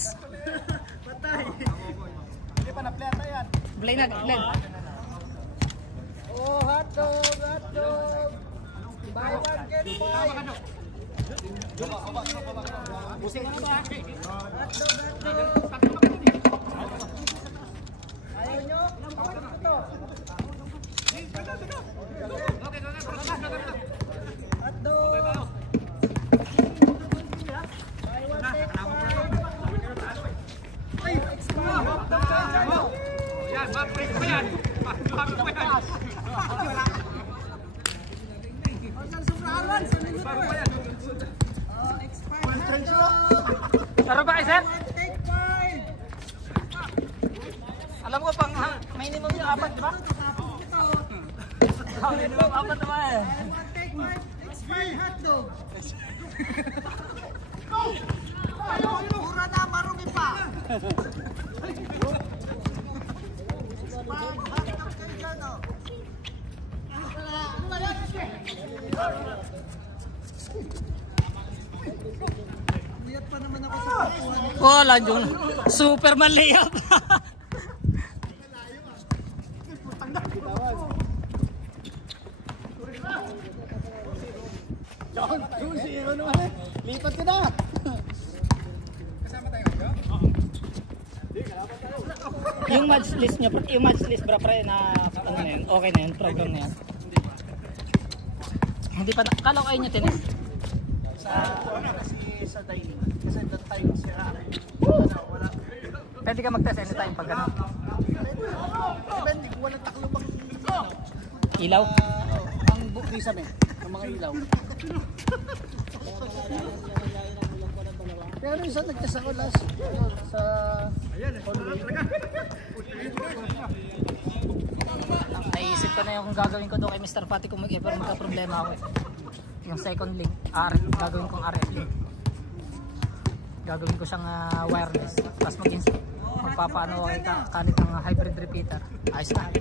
Nuggets. Patay. Hindi pa na-plata yan. Play na, play. Oh, hotdog, hotdog. Buy one, get five. Busing na ba? Hotdog, hotdog. Ayaw nyo? Ito. Hotdog. Buy one, take five. Ay, expire. Yan, mag-break pa yan. Mag-break pa yan. Laro ba kayo, sir? Take five. Alam ko pang minimum yung 4, di ba? Minimum 4 naman eh. Take five. Expire hotdog. Mura na, marumi pa. Liyat pa naman ako sa kukuhan. Wala dyan. Superman layup. Lipat ka na. Yung match list nyo, yung match list bro, pre, na ano na yun, okay na yun, program na yun. Hindi pa, kala ko kayo nyo tinis. Kasi sa dining. Kasi that time sira. Wala. Pwede ka mag-test anytime pag gano'n. Depende kung walang taklo bang Ilaw? ang bukisa mo, ang mga ilaw. Pero isa nagtest ako last sa Naisip ko na yung gagawin ko doon kay Mr. Fatty kung mag-ever magka-problema ako. Yung second link, gagawin kong RF link. Gagawin ko siyang wireless. Tapos magpapaano ako kalit ng hybrid repeater. Ayos na.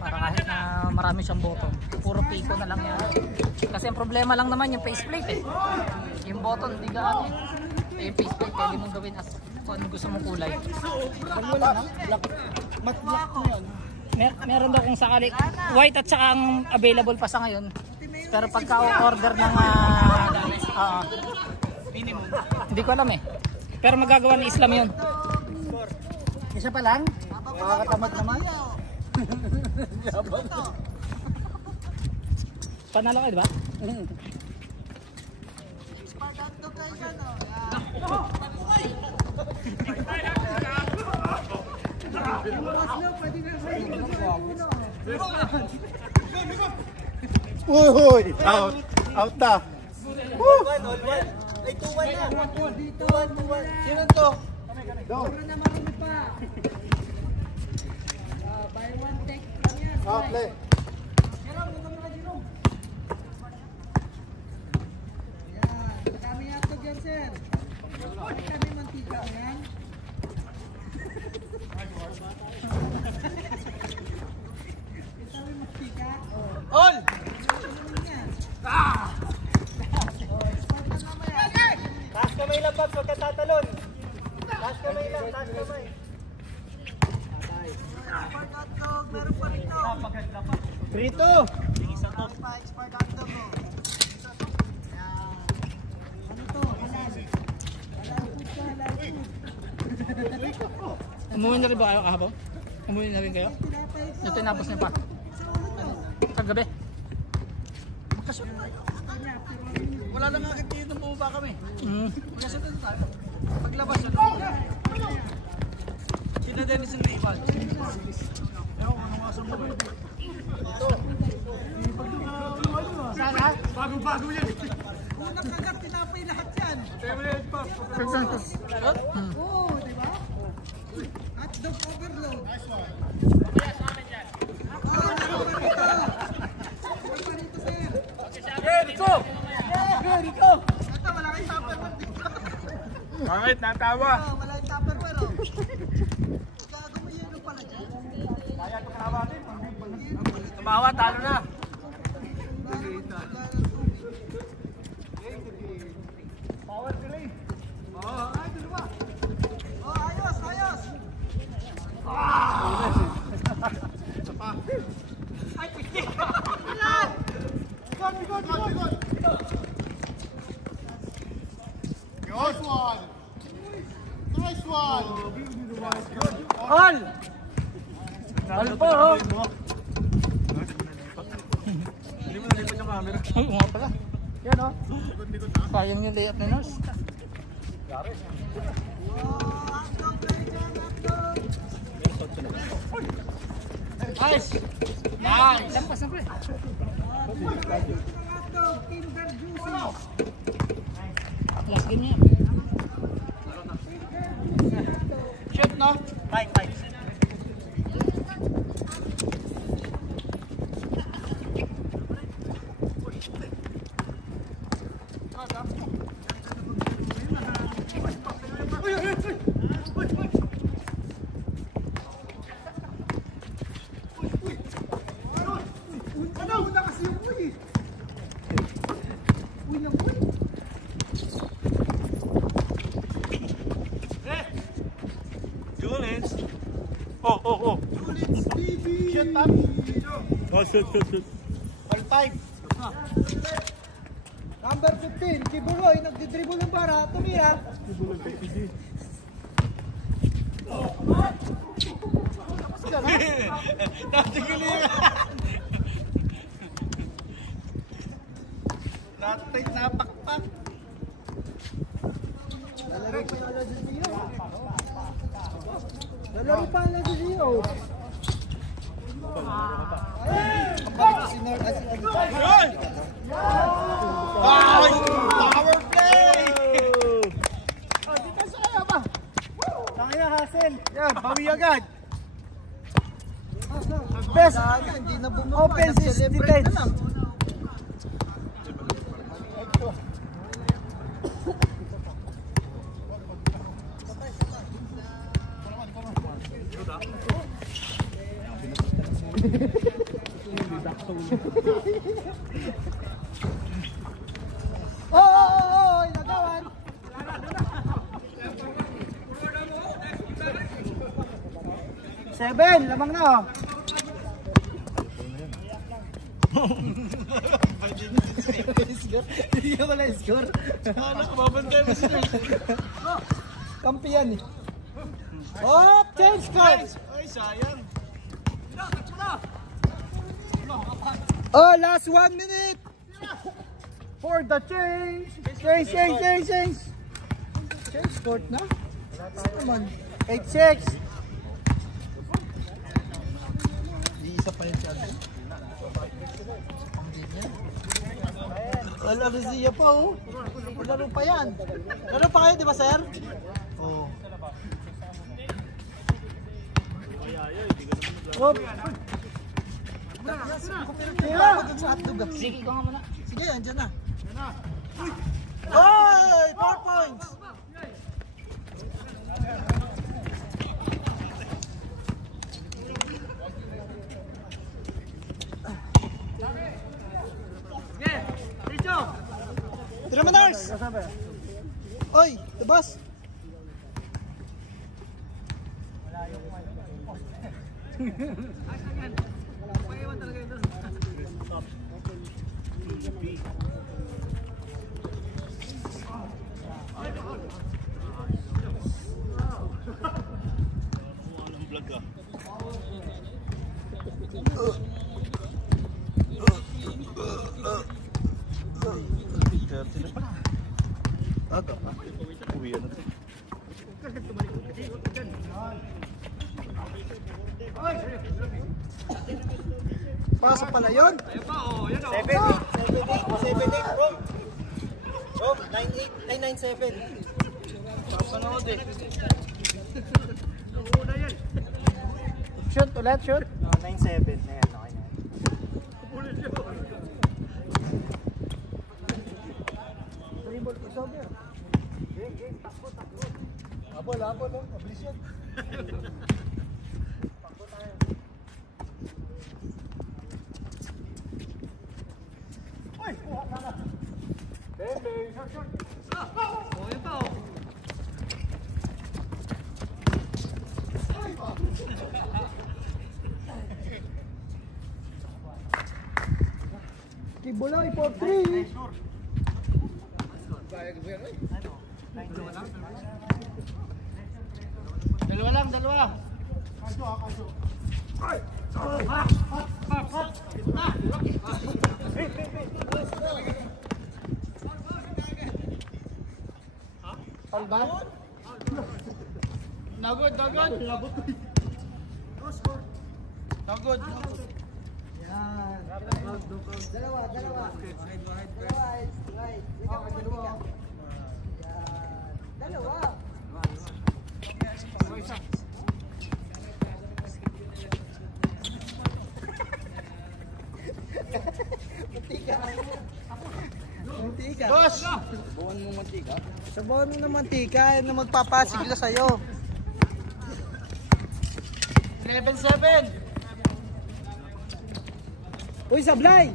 Para kahit na marami siyang button. Puro pico na lang yan. Kasi ang problema lang naman yung faceplate eh. Yung button, hindi ka ano eh. Yung faceplate, pwede mong gawin as kung ano gusto mong kulay. pag wala na, matte black mo yan. Meron daw kung sakali white at saka ang available pa sa ngayon. Pero pagka order ng minimum, hindi ko alam eh. Pero magagawa ni Islam yun. Isa pa lang? Makakatamad naman. Panalo ka, di ba? Uy! Out na! Woo! Ay, 2-1 na! 2-1. Sino to? Go! Buy one, take one yan. Play. Jerome, huwag ka Jerome. Yan. Kami yato dyan, sir. Kami mantika yan. Kami mantika. All! Taas kamay lang, Babs. Huwag ka tatalon. Taas kamay lang. Taas kamay. Meron pa rito. Prito. Meron pa expert hotdog mo. Ano to? Halal. Halal food ka. Halal food. Umuwi na rin ba kayo kahapon? Umuwi na rin kayo? Yung tinapos niya pa. Kagabi. Wala lang nga dito nung bumaba kami. Kasi doon tayo. Paglabas yun. Sina Dennis yung naipal. Ewan, ano nga saan mo ba? Ito. Saan ha? Bago-bago yan. Unang kagat, tinapay lahat yan. Oo, di ba? Hotdog overload. Nice one. Kaya sa amin yan. Rico! Rico! Ito, wala kayong tupperware dito. Bakit? Natawa? Wala yung tupperware, oh. Gago mo yelo pala dyan. Kaya ito kalabatin. Tumawa, talo na. Power delay. Oo, ay, dalawa. Nice one! Nice one! All! All po, oh! Hindi mo nalipat yung camera. Ay, nga pala. Yan o. Sayang yung layup ni Nurse. Nice! Nice! Lampas na ko eh. Last game niya. Shoot, no? Fight, fight. Julins. Oh. Shoot, Pam. Oh, shoot. All time. Number 15, si Buloy, nagdidribble ng para, tumira. Natin napakpak. Lalaro pa yung Lazio. Lalaro pa ang Lazio. Ang balik si Nor, as in, Yun! Ay! Power play! oh, dito sa kaya ba? Tangina, Hassel. Yan, bawi agad. Best offensive defense. Oh, nagawan. Seven, lamang na oh. Hindi ka wala score. Babantay mo sila. Kampiyan eh. Oh, change cards. Ay, sayang. Oh, last 1 minute. For the change. Change. Change court na. Come on. 8-6. Iisa pa yung chance. Wala na siya pa oh. Laro pa yan. Laro pa kayo, di ba sir? Oo. Oh. Sige ko nga muna. Sige, andyan na. Oy! 4 points! Tira mo, Nars! Oy, tabas! Aga pa. Uwi na. Pasok pala yun. 7-8 bro. Bro, 9-8, ay 9-7. Papanood eh. Shoot ulit, shoot. 9-7. Ayan, okay na. Dribble ko sabi. Takbo. Abol, no? Mabilis yun. Takbo tayo. Uy! Bebe, short. Oh, yun pa oh. Kibuloy for 3. Dalawa lang, dalawa. Alba? Nagod, nagod. Nagod. Yan. Dalawa, dalawa. Right. Dalawa. Yan. Dalawa. Mantika. Dos! Buwan mo mantika? Sabawan mo ng mantika na magpapasigla sa'yo. 11-7. Uy, sablay!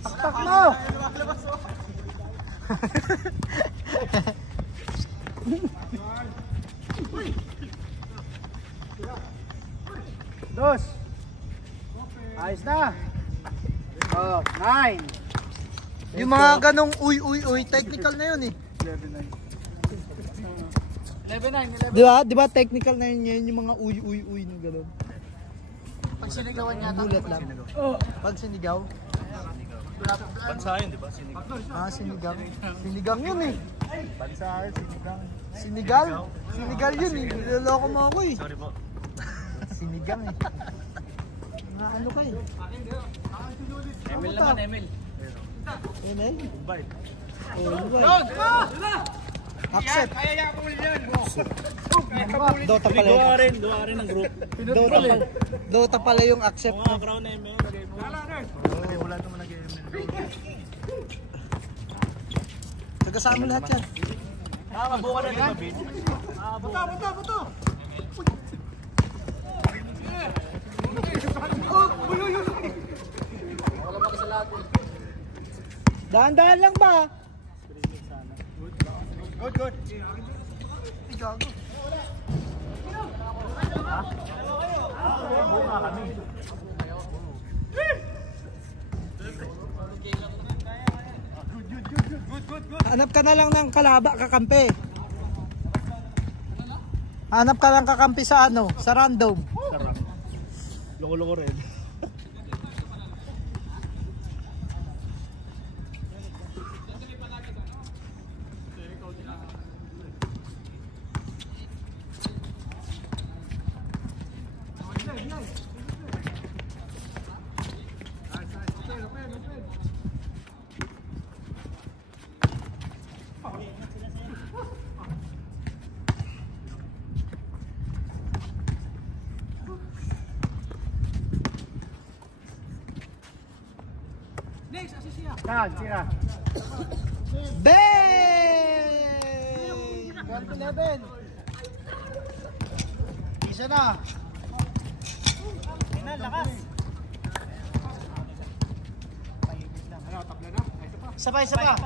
Pakpak mo! Dos! Ayos na! Oh, 9! Yung mga ganong uy, technical na yun eh. 11-9. Di ba technical na yun yung mga uy ng gano'n. Pag sinigawan niya, Gulat lang. Pag sinigaw. Bansa yun, di ba? Sinigang. Ah, sinigang. Sinigang yun eh. Bansa yun, sinigang. Sinigal? Sinigal yun eh. Niloloko mo ako eh. Sorry po. Sinigang eh. Nga ano ka eh. Emil naman, Emil. Emil? Bye. Oh, accept. Kaya yan ako ulit yan. Dota pala yun. Duwa rin ang group. Dota pala yung accept. Mga crown na Emil. Wala naman nag-Emil. Tagasama lahat yan. Mabuka na yan. Buto! Dahan-dahan lang ba? Good. Gago. Hanap ka na lang ng kakampi. Hanap ka lang kakampi sa ano, sa random. Sarap. Loko-loko rin. Saan? Sira. Bang! 11. Isa na. Lakas. Sabay. Sila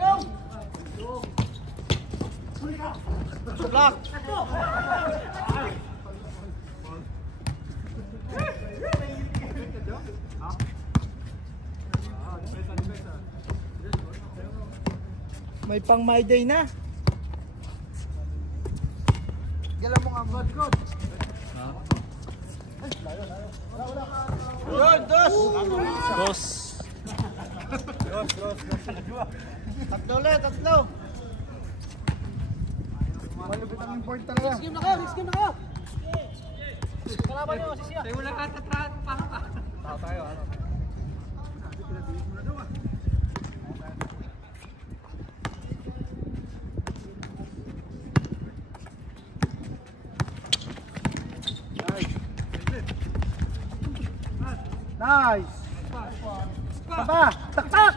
daw. Block. May pang my day na. Gala mo nga good. Yun, dos. Tatlo. Malupit ang import talaga. Riskim na kayo. Kalaban nyo, sisiya. Tayo wala ka tatrahan. Paano ka? Tayo, ano? Nice. Taba, tak.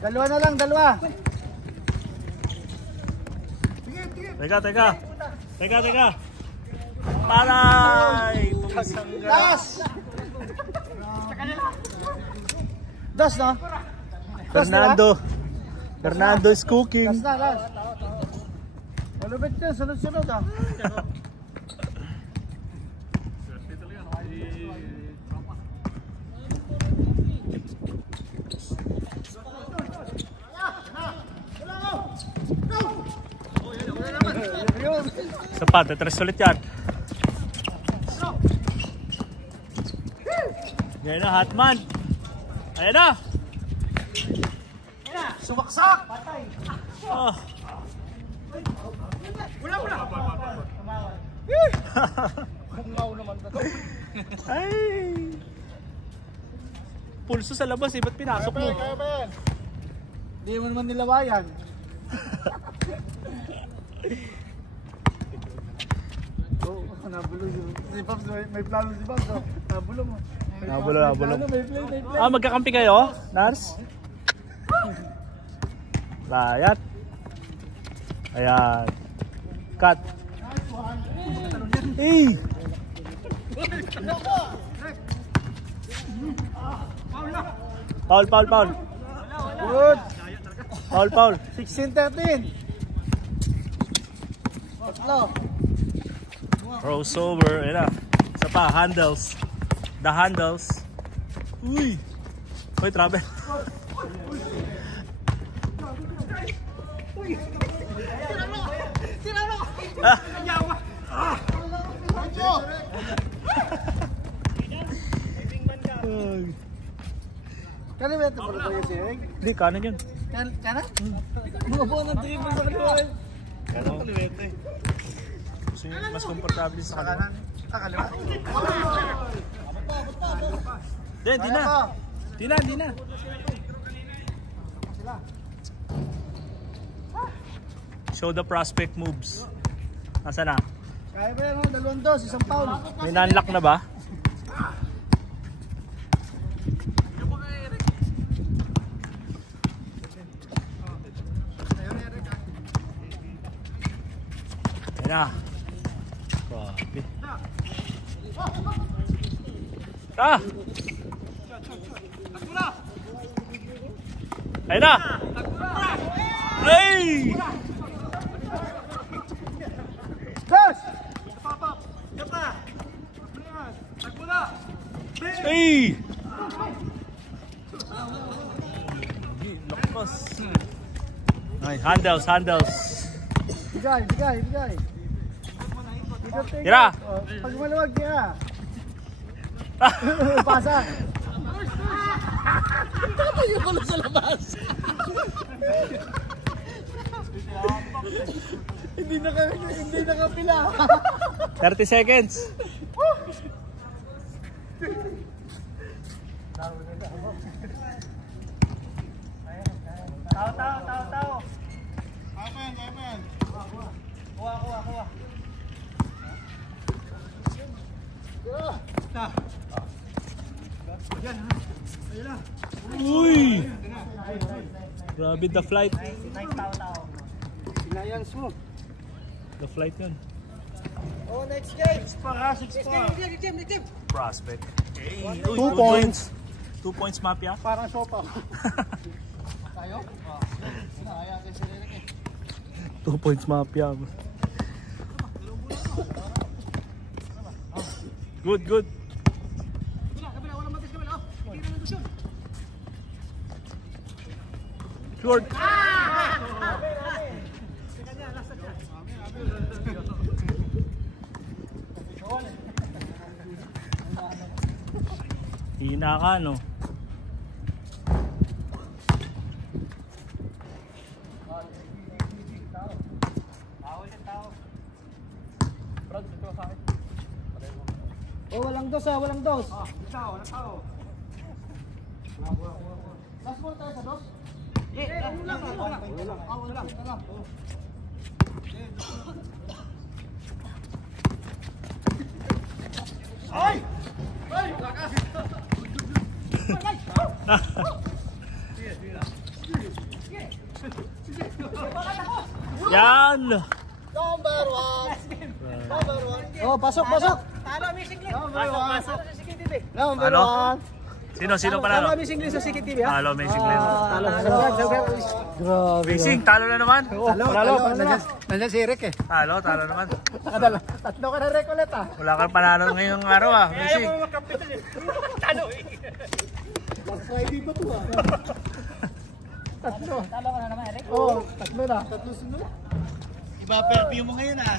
Dalawa na lang. Teka. Palay! Last. Dos, no? Fernando is cooking. Last. Malupit yan, sunod-sunod ah. Sapat, tetras ulit yan. Yan na, Hatman. Ayan na. Sumaksak! Oh. Kungaw naman ba ito? Ay. Pulso sa labas eh, ba't pinasok mo? Kaya ba yan? Hindi mo naman nilawayan. Oo, nabulo yun. Si Pops, may plano si Pops. Nabulo mo. Nabulo. May play. Ah, magkakampi kayo, Nars? Layat. Ayan. Cut. Eh! Foul. Good. Foul. 16-13. Tatlo. Crossover. Ayan na. Isa pa, handles. The handles. Uy! Uy, travel. Kaliwete mo na ba yung sirig? Hindi, kanan yun. Kanan? Mga buwan ng dribble sa kaliwete. Kanan kaliwete. Gusto nyo mas komportable sa kanan? Kaliwa. Di na. Show the prospect moves. Nasaan na? Kaya ba yan, 2-2, isang foul. May non-lock na ba? Ayan na. Grabe. Ayan na. Ay! Dash! Ay! Lakas. Ay, handles. Bigay. Tira! Pag maluwag niya. Pasa. Tatayo pala sa labas. Hindi nakapila. 30 seconds. Tao. Amen. Kuha. Uy! Grabe the flight. Sinayans mo. The flight yun. Oh, next game. 6 pa. Prospect. 2 points. 2 points mafia. Parang sopa. Tayo? Sinaya kasi sila eh. 2 points mafia. Good. Short. Hina ka, no? Oh, walang dos. Walang tao. Last ball tayo sa dos? Wala. Ay! Yan! Number 1. Oh, pasok. Talo, music lang. Number 1. Sige, Bibi. Number Ano? 1. Sino panalo? Amazing Lin sa CKTV ha? Talo, Amazing Glenn. Grabe. Racing, talo na naman. Talo. Nandiyan si Eric eh. Talo naman. Tatlo ka na Rick ulit ah. Wala kang panalo ngayong araw ah. Racing. Ayaw mo makapitan eh. Talo eh. Talo ka na naman, Eric. Oo, tatlo na. Tatlo sunod. Iba perfume mo ngayon ah.